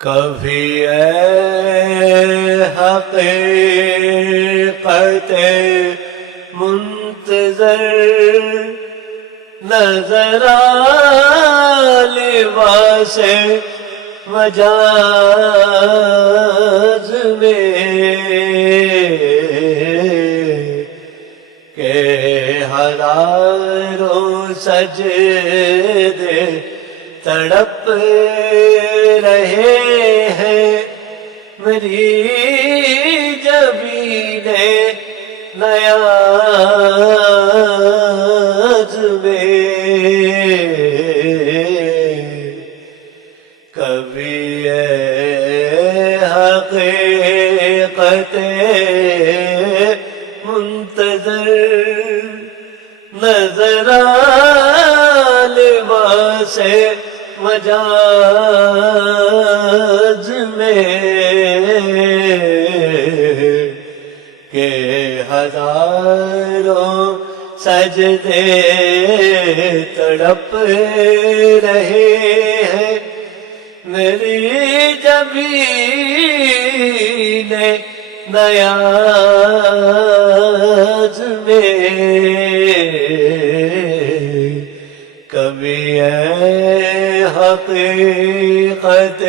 کبھی اے حقیقت منتظر نظر آ لباس مجاز میں کہ ہزاروں سجدے تڑپ رہے ہیں میری جبین نیاز میں کبھی اے حقیقت منتظر نظر آ لباس مجاز میں کہ ہزاروں سجدے تڑپ رہے ہیں میری جبین نیاز میں کبھی اے حقیقت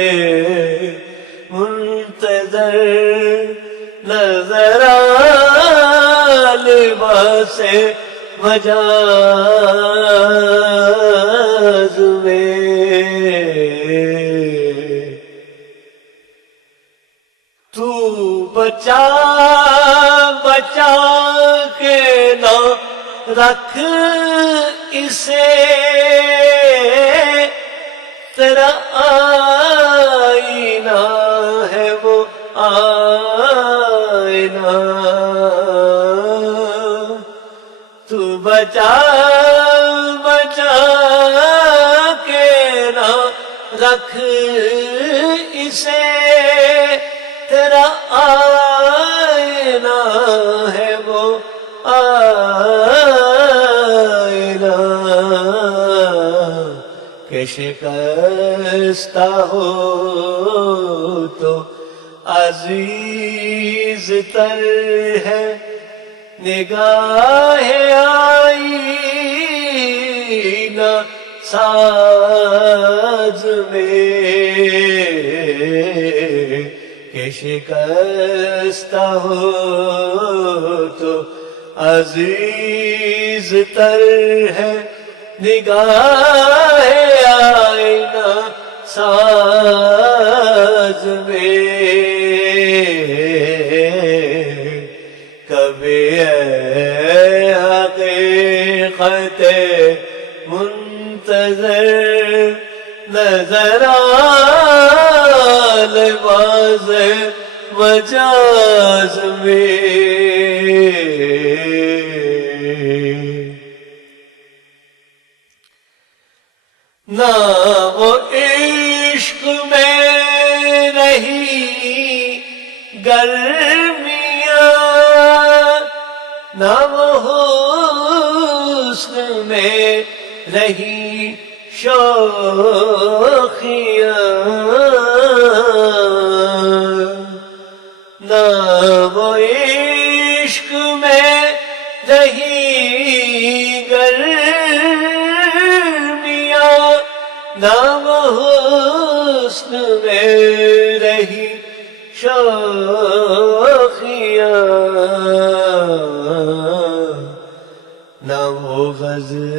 منتظر نظر آ لباس مجاز میں تو بچا بچا کے نہ رکھ اسے تیرا آئینہ ہے وہ آئینہ تو بچا بچا کے نہ رکھ اسے تیرا آئینہ ہے وہ آئینہ کہ شکستہ ہو تو عزیز تر ہے نگاہ آئینہ ساز میں کہ شکستہ ہو تو عزیز تر ہے نگاہ آئینہ ساز میں کبھی اے حقیقت منتظر نظر آ لباس مجاز میں نہ وہ عشق میں رہی گرمیاں نہ وہ حسن میں رہی شوخیاں نہ وہ عشق میں رہی نہ وہ حسن میں رہی شوخیاں نہ وہ غزنوی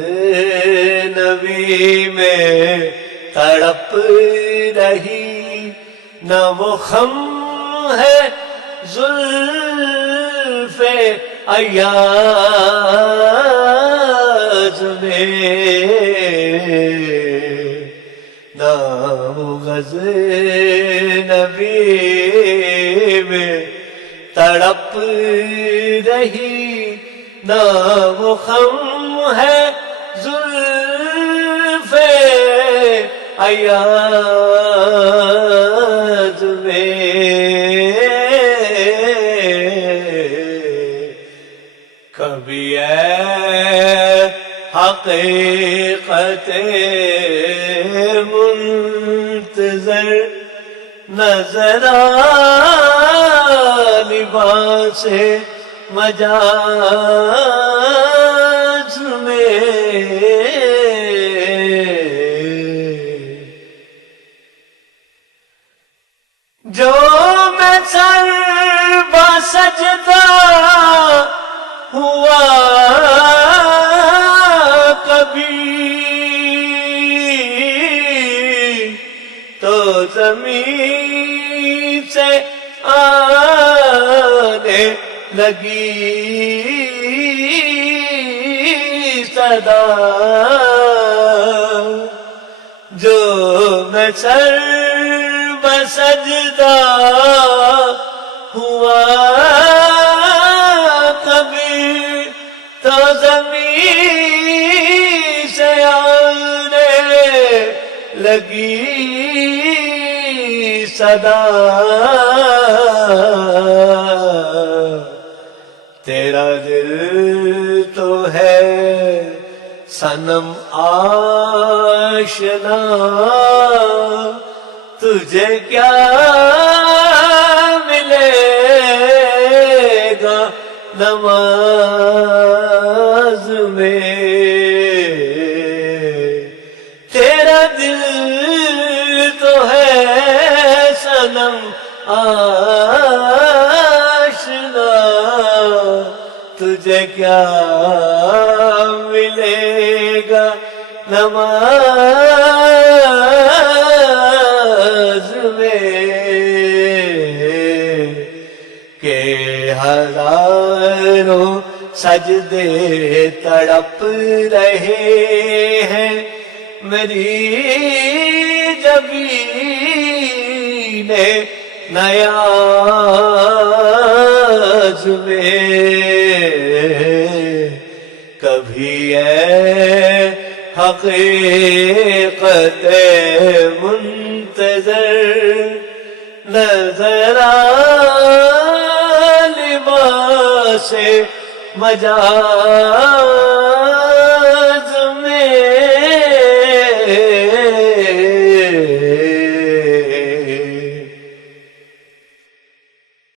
میں تڑپ رہی نہ وہ خم ہے زلف ایاز میں نہ وہ غزنوی میں تڑپ رہی نہ وہ خم ہے زلف ایاز میں کبھی اے حقیقت منتظر نظر لباس مجاز میں جو میں سر بسجدہ ہوا کبھی تو زمین سے آنے لگی صدا جو میں سر بسجدہ ہوا کبھی تو زمین سے آنے لگی صدا تیرا دل تو ہے صنم آشنا تجھے کیا ملے گا نماز میں تیرا دل تو ہے صنم آشنا تجھے کیا ملے گا نماز میں کہ ہزاروں سجدے تڑپ رہے ہیں میری جبین نیاز میں کبھی اے حقیقت منتظر نظر آ، لباس مجاز میں کہ ہزاروں سجدے تڑپ رہے ہیں میری جبین نیاز میں کبھی اے حقیقت منتظر نظر آ، لباس مجاز میں،